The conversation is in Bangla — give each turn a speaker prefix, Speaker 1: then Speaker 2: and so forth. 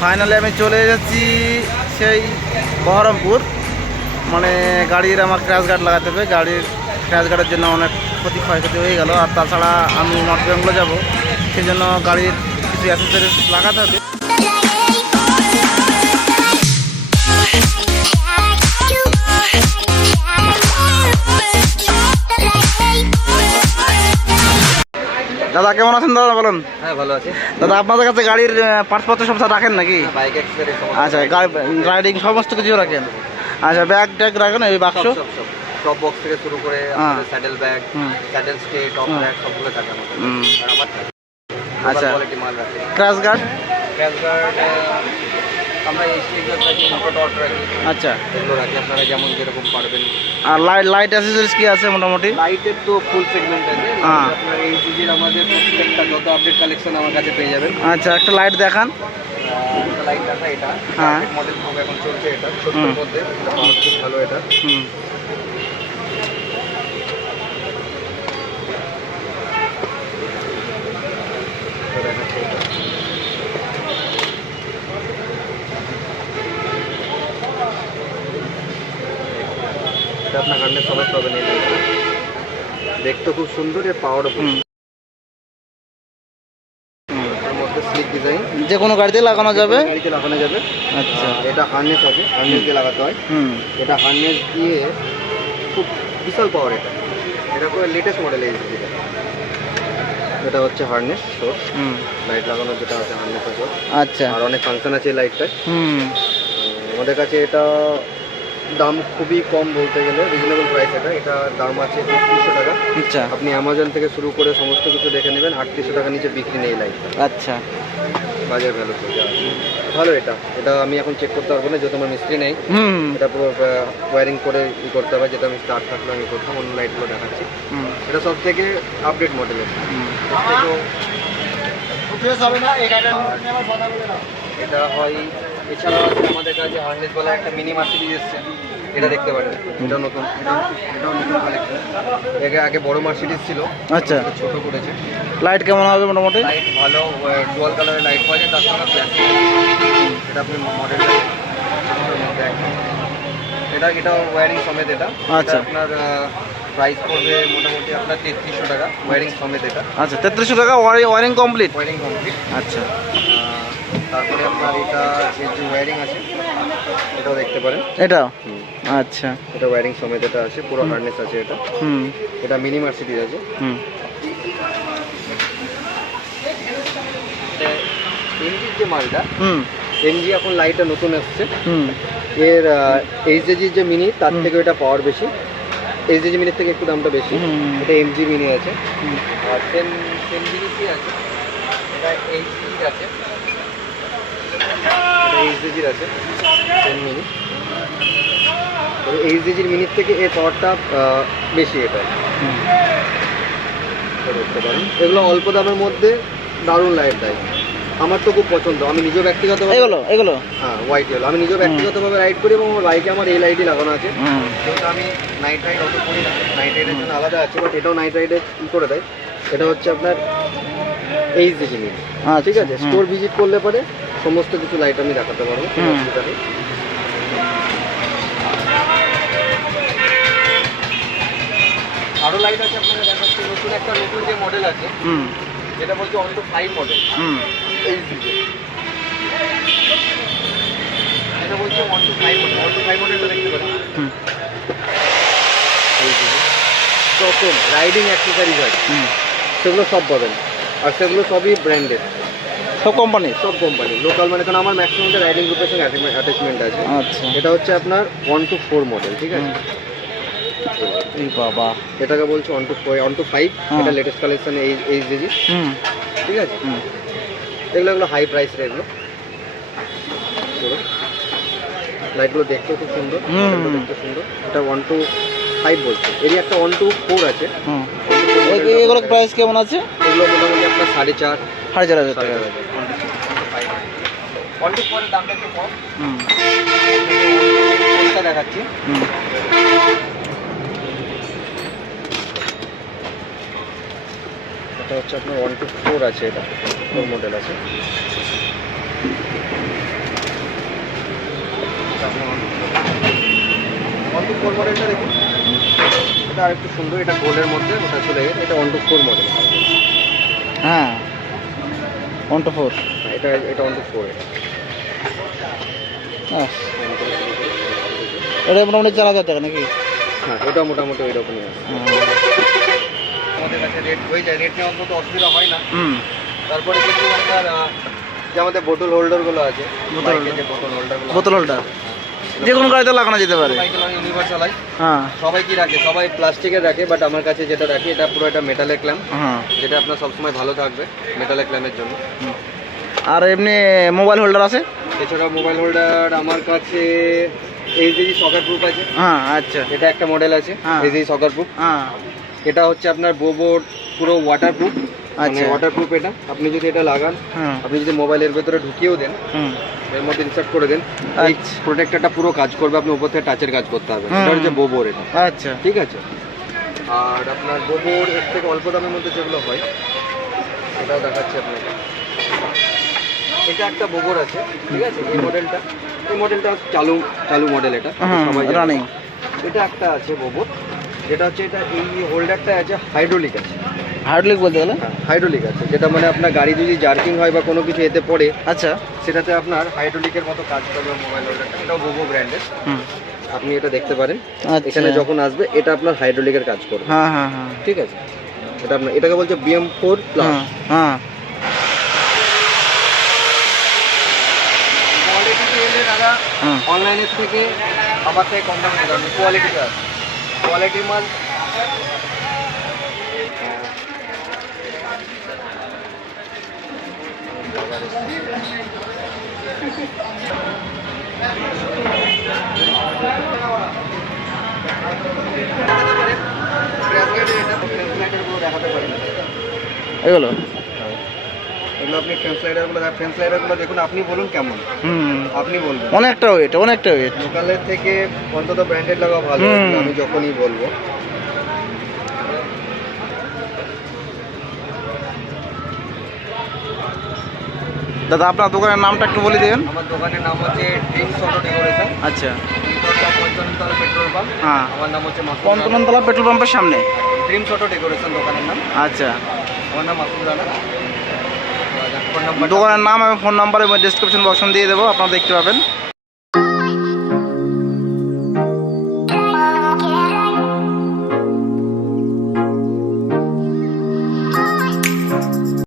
Speaker 1: ফাইনালি আমি চলে যাচ্ছি সেই বহরমপুর। মানে গাড়ির আমার ক্র্যাশ গার্ড লাগাতে হবে। গাড়ির ক্র্যাশ গার্ডের জন্য অনেক ক্ষতি ক্ষয়ক্ষতি হয়ে গেল। আর তাছাড়া আমি নর্থ বেঙ্গলে যাব। সেই জন্য গাড়ির কিছু অ্যাসেসরিজ লাগাতে হবে। দাদা কেমন আছেন দাদা বলুন?
Speaker 2: হ্যাঁ ভালো আছি।
Speaker 1: দাদা আপনাদের কাছে গাড়ির পার্টসপত্র সব রাখেন নাকি?
Speaker 2: অ্যাক্সেসরি
Speaker 1: আচ্ছা রাইডিং সমস্ত কিছু রাখেন? আচ্ছা ব্যাগ ট্যাগ রাখেন এই বাক্স
Speaker 2: সব বক্স থেকে শুরু করে
Speaker 1: হ্যাঁ।
Speaker 2: Saddle bag saddle stay top bag সবগুলো থাকে আমাদের। আমার
Speaker 1: আচ্ছা। গার্ড
Speaker 2: গার্ড আমরা এই স্টিকার রাখি মোটো রাখি
Speaker 1: আচ্ছা।
Speaker 2: এগুলো রাখি আপনারা যেমন যেরকম পারবেন।
Speaker 1: আর লাইট লাইট অ্যাসেসরিজ কি আছে মোটামুটি?
Speaker 2: লাইটের তো ফুল সেগমেন্ট আছে
Speaker 1: হ্যাঁ।
Speaker 2: আপনার এই সিজির আমাদের প্রত্যেকটা যত আপডেট কালেকশন আমার কাছে পেয়ে যাবেন।
Speaker 1: আচ্ছা একটা লাইট দেখান।
Speaker 2: লাইট দেখা এটা।
Speaker 1: হ্যাঁ।
Speaker 2: মডেল এখন চলছে এটা ছোট্টর মধ্যে। ভালো এটা।
Speaker 1: হুম।
Speaker 2: এটা আপনার হান্ড্রেড সমস্যা হবে না এই দেখতে খুব সুন্দর এর স্লিক ডিজাইন
Speaker 1: যে কোনো গাড়িতে লাগানো যাবে?
Speaker 2: গাড়িতে লাগানো যাবে।
Speaker 1: আচ্ছা।
Speaker 2: এটা হার্নেস আছে হার্নেস দিয়ে লাগাতে হয়।
Speaker 1: হুম।
Speaker 2: এটা হার্নেস দিয়ে খুব বিশাল পাওয়ার এটা। এটা পুরো লেটেস্ট মডেল এই এটা হচ্ছে হার্নেস
Speaker 1: হুম।
Speaker 2: লাইট লাগানোর যেটা আছে হার্নেস আছে
Speaker 1: আচ্ছা।
Speaker 2: আর অনেক ফাংশন আছে এই লাইটটায়
Speaker 1: হুম।
Speaker 2: আমাদের কাছে এটা দাম খুবই কম বলতে গেলে রিজনেবল প্রাইস এটা। এটা দাম আছে তিনশো টাকা।
Speaker 1: আচ্ছা।
Speaker 2: আপনি অ্যামাজন থেকে শুরু করে সমস্ত কিছু দেখে নেবেন আটত্রিশশো টাকা নিচে বিক্রি নেই লাইটটা
Speaker 1: আচ্ছা।
Speaker 2: বাজার ভ্যালু ভালো এটা। এটা আমি এখন চেক করতে পারব না যেহেতু আমার মিস্ত্রি নেই। এটা পুরো ওয়ারিং করে ই করতে হবে যেটা আমি স্টার্ট থাকলে আমি করতাম অন্য লাইটগুলো দেখাচ্ছি। এটা সব থেকে আপডেট
Speaker 1: মডেল
Speaker 2: এটা হয় এছাড়াও আছে আমাদের কাছে হার্নেস বলা একটা মিনি মার্সিডিজ এসছে। এটা দেখতে পারেন। এটা নতুন। এটা এটাও নতুন কালেকশন এর আগে বড় মার্সিডিজ ছিল।
Speaker 1: আচ্ছা।
Speaker 2: ছোট করেছে।
Speaker 1: লাইট কেমন হবে মোটামুটি?
Speaker 2: লাইট ভালো ডুয়াল কালারের লাইট পাওয়া যায় তার সঙ্গে প্লাস্টিক এটা আপনি মডেলটা এটা এটা ওয়ারিং সমেত এটা।
Speaker 1: আচ্ছা।
Speaker 2: আপনার প্রাইস পড়বে মোটামুটি আপনার তেত্রিশশো টাকা ওয়ারিং সমেত এটা।
Speaker 1: আচ্ছা তেত্রিশশো টাকা ওয়ারিং কমপ্লিট
Speaker 2: ওয়ারিং কমপ্লিট
Speaker 1: আচ্ছা।
Speaker 2: তারপরে আপনার এটা এর যে ওয়ারিং আছে এটাও দেখতে পারেন।
Speaker 1: এটা? আচ্ছা।
Speaker 2: এটা ওয়ারিং সমেত এটা আছে পুরো হার্নেস আছে এটা।
Speaker 1: হুম।
Speaker 2: এটা মিনি মার্সিডিজ আছে।
Speaker 1: হুম।
Speaker 2: এমজির যে মালটা
Speaker 1: হুম।
Speaker 2: এমজি এখন লাইটটা নতুন এসছে।
Speaker 1: হুম।
Speaker 2: এর এইচডিজির যে মিনি তার। থেকে এটা পাওয়ার বেশি। এইচডিজি মিনির থেকে একটু দামটা বেশি। এটা এমজি মিনি আছে। আর সেম সেম জিনিসই আছে। এটা এইচডিজির আছে। এটা এইচডিজির আছে। সেম মিনি এইচডিজির মিনির থেকে এর পাওয়ারটা বেশি এটা। এটা দেখতে পারেন। এগুলো অল্প দামের মধ্যে দারুণ লাইট দেয়। আমার তো খুব পছন্দ। আমি নিজেও ব্যক্তিগতভাবে
Speaker 1: এগুলো এগুলো?
Speaker 2: হ্যাঁ হোয়াইট ইয়েলো আমি নিজেও ব্যক্তিগতভাবে রাইড করি এবং আমার বাইকে আমার এই লাইটই লাগানো আছে। যেহেতু আমি নাইট রাইড অত করি না নাইট রাইডের জন্য আলাদা আছে বাট এটাও নাইট রাইডে কী করে দেয়। এটা হচ্ছে আপনার এইচ ডিজি
Speaker 1: আচ্ছা,
Speaker 2: ঠিক আছে? স্টোর ভিজিট করলে পরে সমস্ত কিছু লাইট আমি দেখাতে পারব। অসুবিধা নেই আরও লাইট আছে? আপনারা দেখাচ্ছি। নতুন একটা নতুন যে মডেল আছে
Speaker 1: হুম।
Speaker 2: যেটা বলছে one two five model H DG এটা বলছে one two five one two five মডেলটা দেখতে পারেন
Speaker 1: হুম।
Speaker 2: রাইডিং অ্যাক্সেসরিজ হয় সেগুলো সব পাবেন আর সেগুলো সবই ব্র্যান্ডেড
Speaker 1: সব কোম্পানির
Speaker 2: সব কোম্পানি লোকাল মানে কারণ আমার ম্যাক্সিমামটা রাইডিং গ্রুপের সঙ্গে অ্যাটাচমেন্ট আছে
Speaker 1: আচ্ছা।
Speaker 2: এটা হচ্ছে আপনার ওয়ান টু ফোর মডেল ঠিক আছে
Speaker 1: এই বাবা।
Speaker 2: এটাকে বলছে one two four one two five
Speaker 1: হ্যাঁ।
Speaker 2: এটা লেটেস্ট কালেকশন এই এইচ ডিজি ঠিক আছে? এগুলো এগুলো হাই প্রাইস এগুলো। লাইটগুলো দেখতেও খুব সুন্দর। দেখতে সুন্দর। এটা ওয়ান টু ফাইভ বলছে। এরই একটা ওয়ান টু ফোর আছে।
Speaker 1: হুম।
Speaker 2: 124
Speaker 1: এই- এগুলো প্রাইস কেমন আছে?
Speaker 2: এগুলো মোটামুটি আপনার সাড়ে চার।
Speaker 1: সাড়ে চার হাজার টাকা।
Speaker 2: ওয়ান টু ফোরের দামটা একটু কম। দেখাচ্ছি। এটা হচ্ছে আপনার ওয়ান টু ফোর আছে এটা ফোর মডেল আছে। ওয়ান টু ফোর মডেলটা দেখুন। এটা আরেকটু সুন্দর এটা গোল্ডের মধ্যে ওটা চলে গেছে। এটা ওয়ান টু ফোর মডেল
Speaker 1: হ্যাঁ ওয়ান টু ফোর
Speaker 2: এটা এটা ওয়ান টু ফোর
Speaker 1: হ্যাঁ এটা মোটামুটি চার হাজার টাকা নাকি?
Speaker 2: হ্যাঁ এটা মোটামুটি ওই রকমই আছে। কাছে রেট হয়ে যায় রেট নিয়ে অন্তত অসুবিধা হয় না। তারপরে কিন্তু আপনার যে আমাদের বোতল হোল্ডারগুলো আছে। যে বোতল হোল্ডারগুলো
Speaker 1: বোতল হোল্ডার যে কোনো গাড়িতে লাগানো যেতে পারে।
Speaker 2: ইউনিভার্সাল হয়
Speaker 1: হ্যাঁ।
Speaker 2: সবাই কি রাখে? সবাই প্লাস্টিকের রাখে বাট আমার কাছে যেটা রাখি এটা পুরো এটা মেটালের ক্ল্যাম্প
Speaker 1: হ্যাঁ।
Speaker 2: যেটা আপনার সবসময় ভালো থাকবে মেটালের ক্ল্যাম্পের জন্য।
Speaker 1: আর এমনি মোবাইল হোল্ডার আছে?
Speaker 2: এছাড়া মোবাইল হোল্ডার আমার কাছে এইচডিজি সকার প্রুফ আছে।
Speaker 1: হ্যাঁ আচ্ছা।
Speaker 2: এটা একটা মডেল আছে। এইচডিজি সকার প্রুফ
Speaker 1: হ্যাঁ।
Speaker 2: এটা হচ্ছে আপনার বোবোর পুরো ওয়াটার প্রুফ মানে
Speaker 1: আচ্ছা।
Speaker 2: ওয়াটার প্রুফ এটা। আপনি যদি এটা লাগান আপনি যদি মোবাইলের ভেতরে ঢুকিয়েও দেন এর মধ্যে ইনসার্ট করে দেন এই
Speaker 1: আচ্ছা।
Speaker 2: প্রোটেক্টরটা পুরো কাজ করবে আপনি উপর থেকে টাচের কাজ করতে হবে। এটা হচ্ছে বোবোর এটা।
Speaker 1: আচ্ছা।
Speaker 2: ঠিক আছে? আর আপনার বোবোর এর থেকে অল্প দামের মধ্যে যেগুলো হয় এটাও দেখাচ্ছি আপনাকে। এটা একটা বোবোর আছে ঠিক আছে? এই মডেলটা এই মডেলটা চালু চালু মডেল এটা সবাই জানে। এটা একটা আছে বোবোর যেটা হচ্ছে এটা এই হোল্ডারটা আছে হাইড্রোলিক আছে।
Speaker 1: হার্ডলিক বলতে গেলে?
Speaker 2: হ্যাঁ হাইড্রোলিক আছে যেটা মানে আপনার গাড়ি যদি জার্কিং হয় বা কোনো কিছু এতে পড়ে
Speaker 1: আচ্ছা।
Speaker 2: সেটাতে আপনার হাইড্রোলিকের মতো কাজ করবে মোবাইল হোল্ডারটা এটাও বোবো ব্র্যান্ডের
Speaker 1: হুম।
Speaker 2: আপনি এটা দেখতে পারেন।
Speaker 1: আচ্ছা।
Speaker 2: এখানে যখন আসবে এটা আপনার হাইড্রোলিকের কাজ করবে।
Speaker 1: হ্যাঁ হ্যাঁ হ্যাঁ।
Speaker 2: ঠিক আছে? এটা আপনার এটাকে বলছে বিএম ফোর প্লাস
Speaker 1: হ্যাঁ হ্যাঁ।
Speaker 2: কোয়ালিটি এলে দাদা
Speaker 1: হুম
Speaker 2: অনলাইনের থেকে আমার থেকে কম দামে আছে। কোয়ালিটির মাল দেখাতে পারেন
Speaker 1: এগুলো?
Speaker 2: এগুলো আপনি ফ্রেন্ড স্লাইডারগুলো ফ্রেন্ড স্লাইডারগুলো দেখুন আপনি বলুন কেমন?
Speaker 1: হুম।
Speaker 2: আপনি বলবেন।
Speaker 1: অনেকটা ওয়েট অনেকটা ওয়েট
Speaker 2: লোকালের থেকে অন্তত ব্র্যান্ডেড লাগা ভালো। আমি যখনই বলব।
Speaker 1: দাদা আপনার দোকানের নামটা একটু বলে দেবেন।
Speaker 2: আমার দোকানের নাম হচ্ছে ড্রিঙ্কস অটো ডেকোরেশন।
Speaker 1: আচ্ছা।
Speaker 2: পঞ্চমতলা পেট্রোল পাম্প।
Speaker 1: হ্যাঁ।
Speaker 2: আমার নাম হচ্ছে
Speaker 1: পঞ্চমতলা পেট্রোল পাম্পের সামনে?
Speaker 2: ড্রিমস অটো ডেকোরেশন দোকানের নাম।
Speaker 1: আচ্ছা।
Speaker 2: আমার নাম মাসুদ রানা।
Speaker 1: দোকানের নাম এবং ফোন নাম্বার এবং ডিসক্রিপশন বক্সন দিয়ে দেবো আপনারা দেখতে পাবেন।